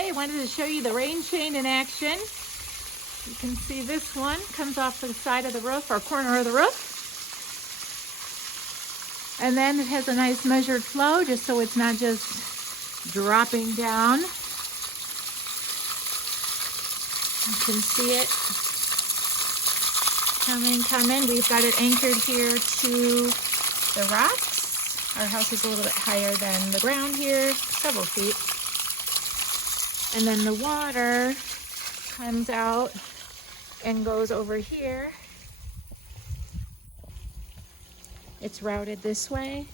Okay, wanted to show you the rain chain in action. You can see this one comes off the side of the roof or corner of the roof. And then it has a nice measured flow just so it's not just dropping down. You can see it coming. We've got it anchored here to the rocks. Our house is a little bit higher than the ground here, several feet. And then the water comes out and goes over here. It's routed this way,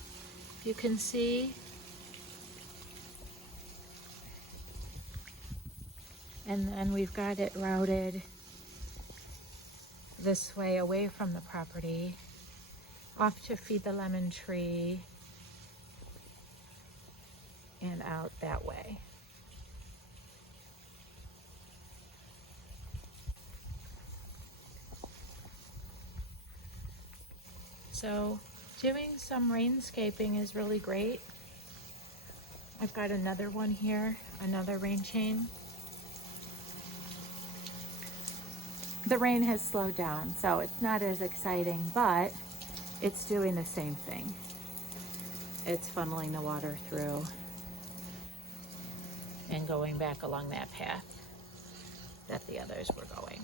if you can see. And then we've got it routed this way away from the property, off to feed the lemon tree, and out that way. So doing some rainscaping is really great. I've got another one here, another rain chain. The rain has slowed down, so it's not as exciting, but it's doing the same thing. It's funneling the water through and going back along that path that the others were going.